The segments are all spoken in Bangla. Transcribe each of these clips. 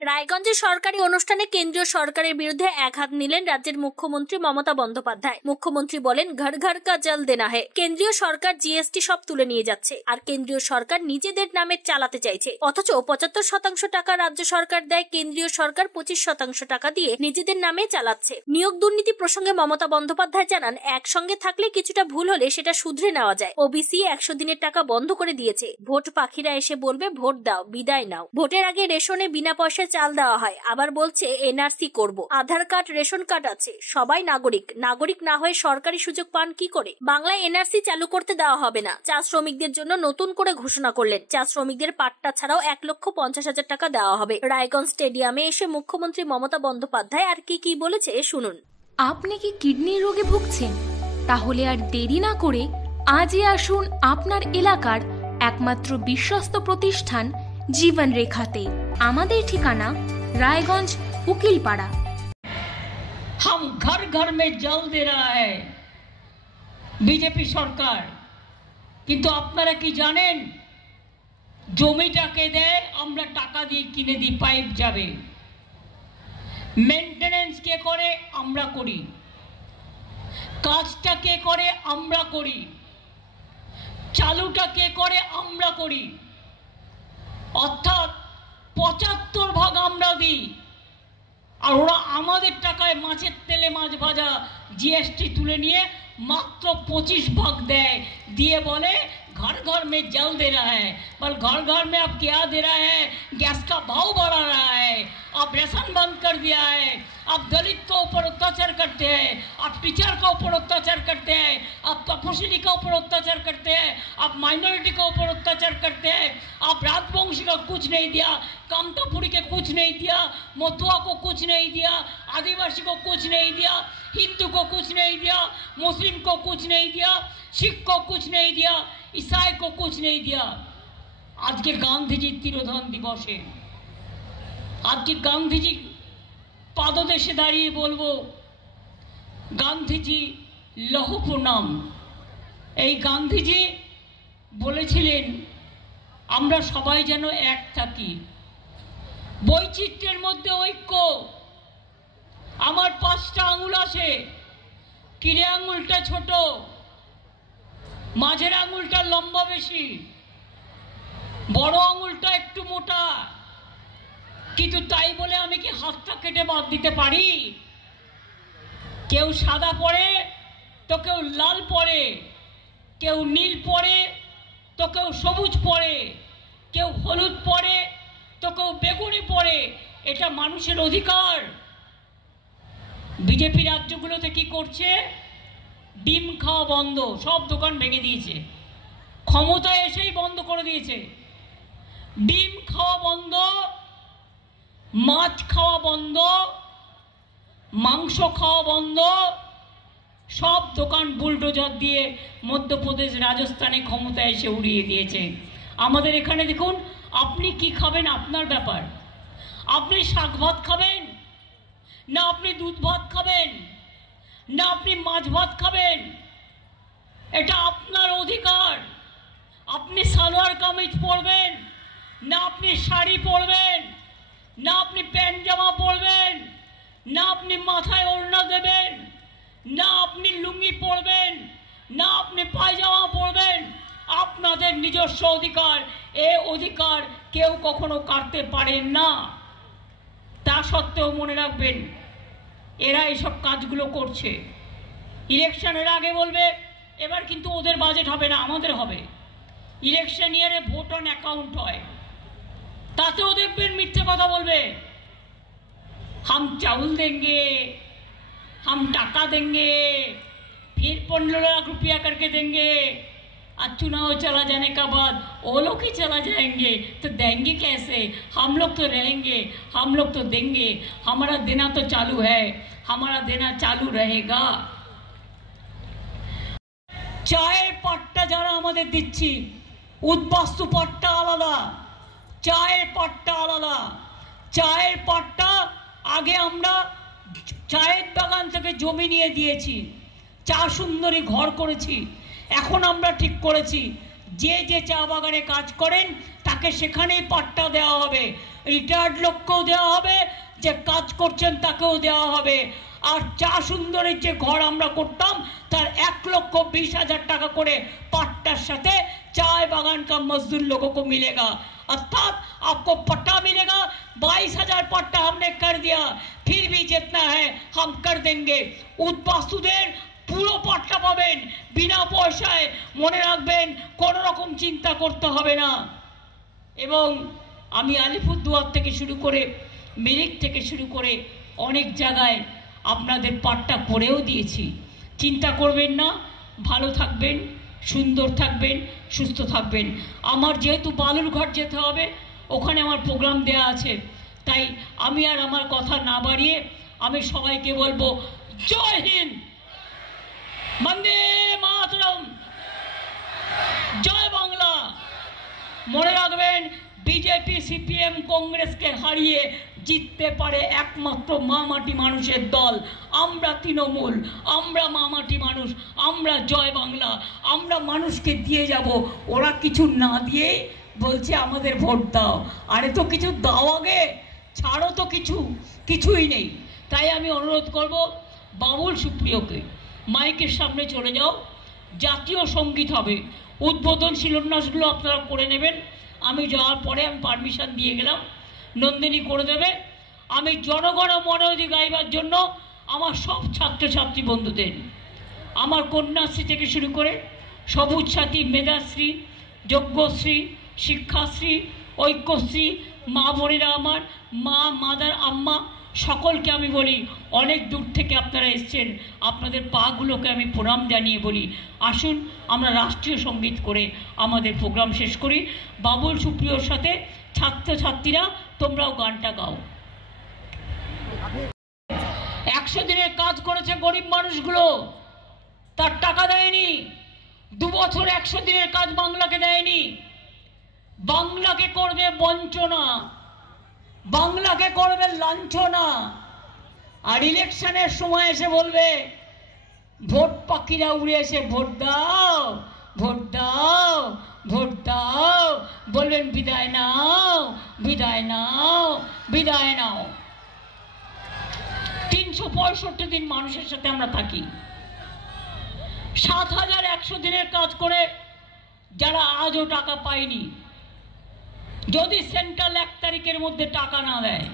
রায়গঞ্জে সরকারি অনুষ্ঠানে কেন্দ্রীয় সরকারের বিরুদ্ধে এক হাত নিলেন রাজ্যের মুখ্যমন্ত্রী মমতা বন্দ্যোপাধ্যায়। মুখ্যমন্ত্রী বলেন, ঘর ঘর কা জল দেনা হে। কেন্দ্রীয় সরকার জিএসটি সব তুলে নিয়ে যাচ্ছে, আর কেন্দ্রীয় সরকার নিজেদের নামে চালাতে চাইছে। অথচ 75% টাকা রাজ্য সরকার দেয়, কেন্দ্রীয় সরকার 25% টাকা দিয়ে নিজেদের নামে চালাচ্ছে। নিয়োগ দুর্নীতি প্রসঙ্গে মমতা বন্দ্যোপাধ্যায় জানান, একসঙ্গে থাকলে কিছুটা ভুল হলে সেটা শুধরে নেওয়া যায়। ওবিসি 100 দিনের টাকা বন্ধ করে দিয়েছে। ভোট পাখিরা এসে বলবে ভোট দাও, বিদায় নাও। ভোটের আগে রেশনে বিনা পয়সায় চাল দেওয়া হয়, আবার বলছে এনআরসি করব। আধার কার্ড, রেশন কার্ড আছে, সবাই নাগরিক না হয়ে সরকারি সুযোগ পান কি করে? বাংলায় এনআরসি চালু করতে দেওয়া হবে না। চা শ্রমিকদের জন্য নতুন করে ঘোষণা করলেন, চা শ্রমিকদের পাট্টা ছাড়াও 1,50,000 টাকা দেওয়া হবে। রায়গঞ্জ স্টেডিয়ামে এসে মুখ্যমন্ত্রী মমতা বন্দ্যোপাধ্যায় আর কি বলেছে শুনুন। আপনি কি কিডনির রোগে ভুগছেন? তাহলে আর দেরি না করে আজই আসুন আপনার এলাকার একমাত্র বিশ্বস্ত প্রতিষ্ঠান জীবন রেখাতে। আমাদের ঠিকানা রায়গঞ্জ উকিলপাড়া। हम घर घर में जल दे रहा है বিজেপি সরকার, কিন্তু আপনারা কি জানেন জমিটাকে দেয়, আমরা টাকা দিয়ে কিনে দিই, পাইপ যাবে। মেইনটেনেন্স কে করে? আমরা করি। কাজটা কে করে? আমরা করি। চালুটা কে করে? আমরা করি। অর্থাৎ 75 ভাগ আমরা দিই, আর ওরা আমাদের টাকায় মাছের তেলে মাছ ভাজা জিএসটি তুলে নিয়ে মাত্র 25 ভাগ দেয়, দিয়ে বলে घर घर में जल दे रहा है। पर घर घर में अब क्या दे रहा है? गैस का भाव बढ़ा रहा है, अब राशन बंद कर दिया है, अब दलित के ऊपर अत्याचार करते हैं, अब टीचर के ऊपर अत्याचार करते हैं, अब तपस्वी के ऊपर अत्याचार करते हैं, अब माइनॉरिटी के ऊपर अत्याचार करते हैं। अब राजवंशी को कुछ नहीं दिया, कामतापुरी के कुछ नहीं दिया, मथुआ को कुछ नहीं दिया, आदिवासी को कुछ नहीं दिया, हिंदू को कुछ नहीं दिया, मुस्लिम को कुछ नहीं दिया, सिख को कुछ नहीं दिया, ईसाई को कुछ नहीं दिया। आज के गांधी जी तिरोधान दिवसे आज के गांधी जी पाददेशे दाঁড়িয়ে বলবো, গান্ধীজি লৌহ প্রণাম। এই গান্ধীজি বলেছিলেন আমরা সবাই যেন এক থাকি, বৈচিত্র্যের মধ্যে ঐক্য। আমার 5টা আঙুল আছে, কিরে আঙুলটা ছোট, মাঝের আঙুলটা লম্বা বেশি, বড় আঙুলটা একটু মোটা, কিন্তু তাই বলে আমি কি হাতটা কেটে বাদ দিতে পারি? কেউ সাদা পরে তো কেউ লাল পরে, কেউ নীল পরে তো কেউ সবুজ পরে, কেউ হলুদ পরে তো কেউ বেগুনি পরে। এটা মানুষের অধিকার। বিজেপি রাজ্যগুলোতে কি করছে? ডিম খাওয়া বন্ধ, সব দোকান ভেঙে দিয়েছে, ক্ষমতায় এসেই বন্ধ করে দিয়েছে। ডিম খাওয়া বন্ধ, মাছ খাওয়া বন্ধ, মাংস খাওয়া বন্ধ, সব দোকান বুলডোজার দিয়ে মধ্যপ্রদেশ, রাজস্থানে ক্ষমতায় এসে উড়িয়ে দিয়েছে। আমাদের এখানে দেখুন, আপনি কি খাবেন আপনার ব্যাপার। আপনি শাক ভাত খাবেন, না আপনি দুধ ভাত খাবেন, না আপনি মাছ ভাত খাবেন, এটা আপনার অধিকার। আপনি সালোয়ার কামিজ পরবেন, না আপনি শাড়ি পরবেন, না আপনি প্যান্ট জামা পরবেন, না আপনি মাথায় ওড়না দেবেন, না আপনি লুঙ্গি পরবেন, না আপনি পায়জামা পরবেন, আপনাদের নিজস্ব অধিকার। এই অধিকার কেউ কখনো কাটতে পারেন না। তা সত্ত্বেও মনে রাখবেন, এরা এসব কাজগুলো করছে। ইলেকশনের আগে বলবে এবার কিন্তু ওদের বাজেট হবে না, আমাদের হবে। ইলেকশন ইয়ারে ভোট অন অ্যাকাউন্ট হয়, তাতেও দেখবেন মিথ্যে কথা বলবে। हम चावल देंगे, हम टाका देंगे, फिर 15 लाख रुपया करके देंगे, और चुनाव चला जाने का बाद वो लोग ही चला जाएंगे, तो देंगे कैसे? हम लोग तो रहेंगे, हम लोग तो देंगे, हमारा देना तो चालू है, हमारा देना चालू रहेगा। চায়ের পাট্টা যারা আমাদের দিচ্ছি, উদ্বাস্তু পাট্টা আলাদা, চায়ের পাট্টা আলাদা। চায়ের পাট্টা আগে আমরা চায়ের বাগান থেকে জমি নিয়ে দিয়েছি, চা সুন্দরী ঘর করেছি। এখন আমরা ঠিক করেছি যে যে চা বাগানে কাজ করেন তাকে তাকে সেখানেই পাট্টা দেওয়া হবে, রিটায়ার্ড লোককেও দেওয়া হবে, যে কাজ করছেন তাকেও দেওয়া হবে। আর চা সুন্দরের যে ঘর আমরা করতাম তার 1,20,000 টাকা করে पाट्टार साथे चाय बागान का मजदूर लोगों को मिलेगा, अर्थात आपको पट्टा मिलेगा। 22,000 पट्टा हमने कर दिया, फिर भी जितना है हम कर देंगे। उद्बास्तुदेर পুরো পাট্টা পাবেন বিনা পয়সায়, মনে রাখবেন কোনো রকম চিন্তা করতে হবে না। এবং আমি আলিপুরদুয়ার থেকে শুরু করে মিরিক থেকে শুরু করে অনেক জায়গায় আপনাদের পাট্টা করেও দিয়েছি। চিন্তা করবেন না, ভালো থাকবেন, সুন্দর থাকবেন, সুস্থ থাকবেন। আমার যেহেতু বালুরঘাট যেতে হবে, ওখানে আমার প্রোগ্রাম দেয়া আছে, তাই আমি আর আমার কথা না বাড়িয়ে আমি সবাইকে বলবো জয় হিন্দ, বন্দে মাতরম, জয় বাংলা। মনে রাখবেন বিজেপি সিপিএম কংগ্রেসকে হারিয়ে জিততে পারে একমাত্র মামাটি মানুষের দল। আমরা তৃণমূল, আমরা মামাটি মানুষ, আমরা জয় বাংলা। আমরা মানুষকে দিয়ে যাব, ওরা কিছু না দিয়েই বলছে আমাদের ভোট দাও। আরে তো কিছু দাও আগে, ছাড়ো তো কিছুই নেই। তাই আমি অনুরোধ করব বাবুল সুপ্রিয়কে মাইকের সামনে চলে যাও, জাতীয় সঙ্গীত হবে, উদ্বোধন শিলান্যাসগুলো আপনারা করে নেবেন। আমি যাওয়ার পরে আমি পারমিশন দিয়ে গেলাম, নন্দিনী করে দেবে। আমি জনগণ মনোযোগী গাইবার জন্য আমার সব ছাত্রছাত্রী বন্ধুদের, আমার কন্যাশ্রী থেকে শুরু করে সবুজ সাথী, মেধাশ্রী, যজ্ঞশ্রী, শিক্ষাশ্রী, ঐক্যশ্রী, মা বোনেরা, আমার মা, মাদার, আম্মা, সকলকে আমি বলি অনেক দূর থেকে আপনারা এসছেন, আপনাদের পাগুলোকে আমি প্রণাম জানিয়ে বলি আসুন আমরা রাষ্ট্রীয় সঙ্গীত করে আমাদের প্রোগ্রাম শেষ করি। বাবুল সুপ্রিয়র সাথে ছাত্রছাত্রীরা তোমরাও গানটা গাও। 100 দিনের কাজ করেছে গরিব মানুষগুলো, তার টাকা দেয়নি। 2 বছর 100 দিনের কাজ বাংলাকে দেয়নি। বাংলাকে করবে বঞ্চনা, বাংলাকে করবে লাঞ্ছনা। আর ইলেকশনের সময় এসে বলবে ভোট পাখিরা উড়ে এসে ভোট দাও, ভোট দাও, ভোট দাও, বলবেন বিদায় নাও, বিদায় নাও, বিদায় নাও। 365 দিন মানুষের সাথে আমরা থাকি। 7,100 দিনের কাজ করে যারা আজও টাকা পায়নি, যদি সেন্ট্রাল 1 তারিখের মধ্যে টাকা না দেয়,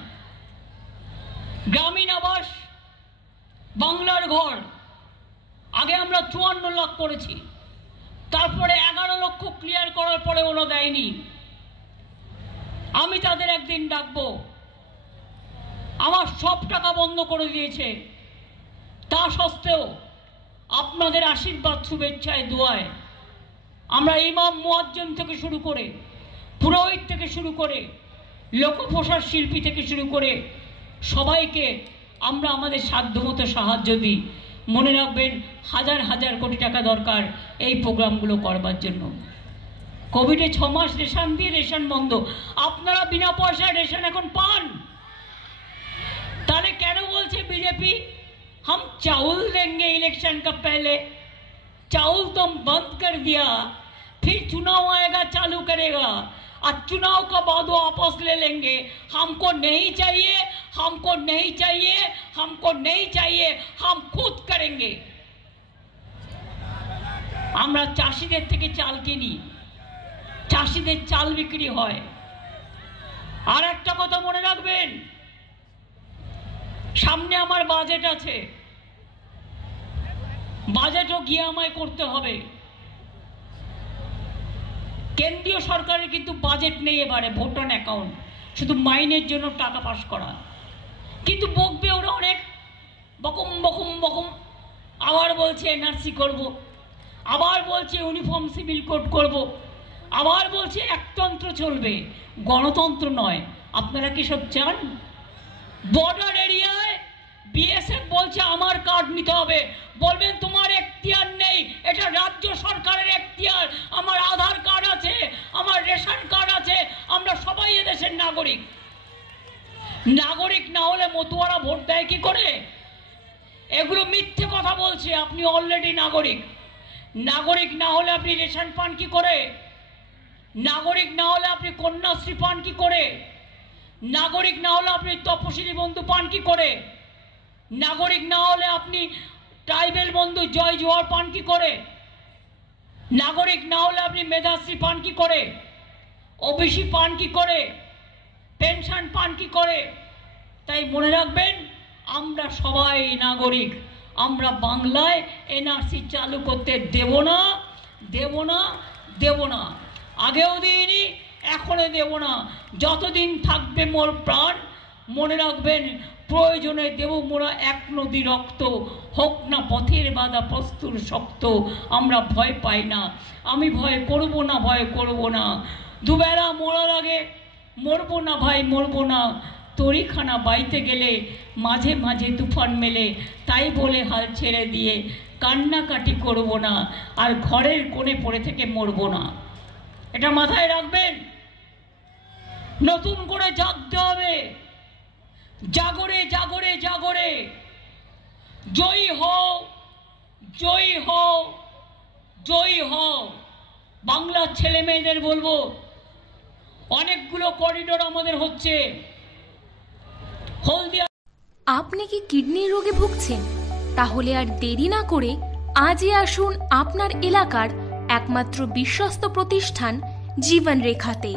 গ্রামীণ আবাস, বাংলার ঘর আগে আমরা 54 লাখ করেছি, তারপরে 11 লক্ষ ক্লিয়ার করার পরে ওরা দেয়নি। আমি তাদের একদিন ডাকবো। আমার সব টাকা বন্ধ করে দিয়েছে, তা সত্ত্বেও আপনাদের আশীর্বাদ, শুভেচ্ছায়, দোয়ায় আমরা ইমাম, মুয়াজ্জিন থেকে শুরু করে, পুরোহিত থেকে শুরু করে, লোকপ্রসার শিল্পী থেকে শুরু করে সবাইকে আমরা আমাদের সাধ্যমতো সাহায্য দিই। মনে রাখবেন হাজার হাজার কোটি টাকা দরকার এই প্রোগ্রামগুলো করবার জন্য। কোভিডে 6 মাস রেশন দিয়ে রেশন বন্ধ, আপনারা বিনা পয়সায় রেশন এখন পান। তাহলে কেন বলছে বিজেপি हम चावल देंगे इलेक्शन का पहले? चावल तो बंद कर दिया, फिर चुनाव आएगा चालू करेगा, और चुनाव का बाद वो वापस ले लेंगे। हमको नहीं चाहिए, हमको नहीं चाहिए, हमको नहीं चाहिए, हम खुद करेंगे। আমরা চাষিদের থেকে চাল কিনি, চাষিদের চাল বিক্রি হয়। আর একটা কথা মনে রাখবেন, সামনে আমার বাজেট আছে, বাজেটও গিয়ে আমায় করতে হবে। কেন্দ্রীয় সরকারের কিন্তু বাজেট নেই এবারে, ভোট অন অ্যাকাউন্ট, শুধু মাইনের জন্য টাকা পাস করা। কিন্তু বকবে ওরা অনেক, বকম বকম বকম। আবার বলছে এনআরসি করব, আবার বলছে ইউনিফর্ম সিভিল কোড করব, আবার বলছে একতন্ত্র চলবে, গণতন্ত্র নয়। আপনারা কি সব চান? বর্ডার এরিয়ায় বিএসএফ বলছে আমার কার্ড নিতে হবে, বলবেন তোমার এখতিয়ার নেই, এটা রাজ্য সরকারের এখতিয়ার। আমার আধার কার্ড আছে, আমার রেশন কার্ড আছে, আমরা সবাই এদেশের নাগরিক। নাগরিক না হলে মতুয়ারা ভোট দেয় কি করে? এগুলো মিথ্যে কথা বলছে। আপনি অলরেডি নাগরিক, নাগরিক না হলে আপনি রেশন পান কি করে? নাগরিক না হলে আপনি কন্যাশ্রী পান কি করে? নাগরিক না হলে আপনি তপশিলি বন্ধু পান কি করে? নাগরিক না হলে আপনি ট্রাইবেল বন্ধু জয় জোয়ার পান কি করে? নাগরিক না হলে আপনি মেধাশ্রী পান কি করে? ওবিসি পান কি করে? পেনশন পান কি করে? তাই মনে রাখবেন, আমরা সবাই নাগরিক। আমরা বাংলায় এনআরসি চালু করতে দেব না, দেব না, দেব না। আগেও দিইনি, এখনো দেব না। যতদিন থাকবে মোর প্রাণ, মনে রাখবেন, প্রয়োজনে দেব মোরা এক নদী রক্ত, হোক না পথের বাধা প্রস্তুর শক্ত। আমরা ভয় পাই না, আমি ভয় করব না, ভয় করব না। দুবেলা মরার আগে মরবো না ভাই, মরবো না। তরিখানা বাইতে গেলে মাঝে মাঝে তুফান মেলে, তাই বলে হাল ছেড়ে দিয়ে কান্নাকাটি করব না, আর ঘরের কোণে পড়ে থেকে মরবো না। এটা মাথায় রাখবেন। নতুন করে জাগতে হবে। জাগরে জাগরে জাগরে, জয়ী হও, জয়ী হও, জয়ী হও। বাংলার ছেলে মেয়েদের বলবো, অনেকগুলো করিডোর আমাদের হচ্ছে। হলদিয়া। আপনি কি কিডনির রোগে ভুগছেন? তাহলে আর দেরি না করে আজই আসুন আপনার এলাকার একমাত্র বিশ্বস্ত প্রতিষ্ঠান জীবন রেখাতে।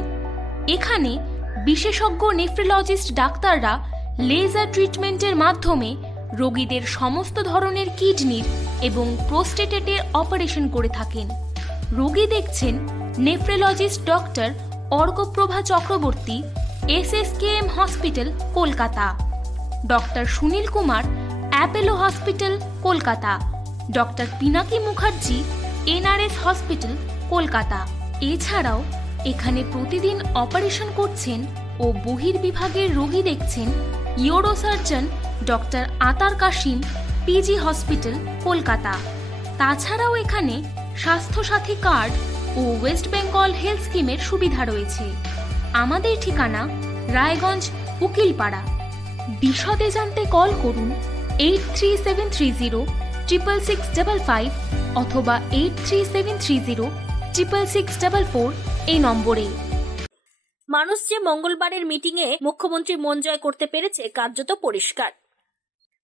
এখানে বিশেষজ্ঞ নেফ্রোলজিস্ট ডাক্তাররা লেজার ট্রিটমেন্টের মাধ্যমে রোগীদের সমস্ত ধরনের কিডনির এবং প্রোস্টেটের অপারেশন করে থাকেন। রোগী দেখছেন nephrologist doctor Arkaprabha Chakraborty, SSKM hospital, Kolkata. Doctor Sunil Kumar, Apollo hospital, Kolkata. Doctor Pinaki Mukherjee, NRS hospital, Kolkata. এছাড়াও এখানে প্রতিদিন অপারেশন করছেন ও বহির্বিভাগের রোগী দেখছেন ইউরোসার্জন ডক্টর আতার কাশিম, PG হসপিটাল, কলকাতা। তাছাড়াও এখানে স্বাস্থ্যসাথী কার্ড ও ওয়েস্ট বেঙ্গল হেলথ স্কিমের সুবিধা রয়েছে। আমাদের ঠিকানা রায়গঞ্জ, উকিলপাড়া। বিশদে জানতে কল করুন 8373066655 অথবা 8373066644 এই নম্বরে। মানুষ যে মঙ্গলবারের মিটিংয়ে মুখ্যমন্ত্রী মন জয় করতে পেরেছে কার্যত পরিষ্কার।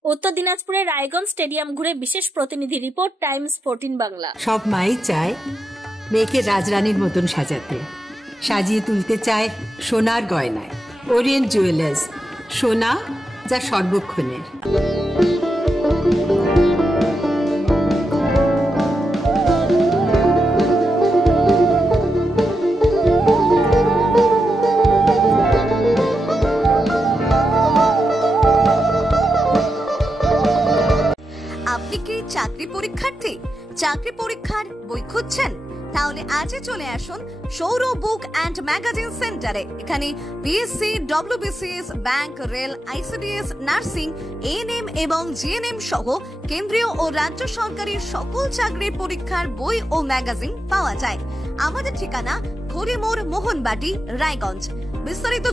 উত্তর দিনাজপুরের রায়গঞ্জ স্টেডিয়াম ঘুরে বিশেষ প্রতিনিধি রিপোর্ট, টাইমস 14 বাংলা। সব মাই চায় মেয়েকে রাজরানীর মতন সাজাতে, সাজিয়ে তুলতে চায় সোনার গয়নায়। ওরিয়েন্ট জুয়েলার্স, সোনা যা সর্বক্ষণের। আপনি কি চাকরি পরীক্ষার্থী? চাকরি পরীক্ষার বই খুঁজছেন? তাহলে আজই চলে আসুন সৌরভ বুক অ্যান্ড ম্যাগাজিন সেন্টারে। এখানে PSC, WBCS, bank, rail, ICDS, nursing, ANM এবং GNM সহ কেন্দ্রীয় ও রাজ্য সরকারি সকল চাকরির পরীক্ষার বই ও ম্যাগাজিন পাওয়া যায়। আমাদের ঠিকানা খড়িমোড়, মোহনবাটি, রায়গঞ্জ। বিস্তারিত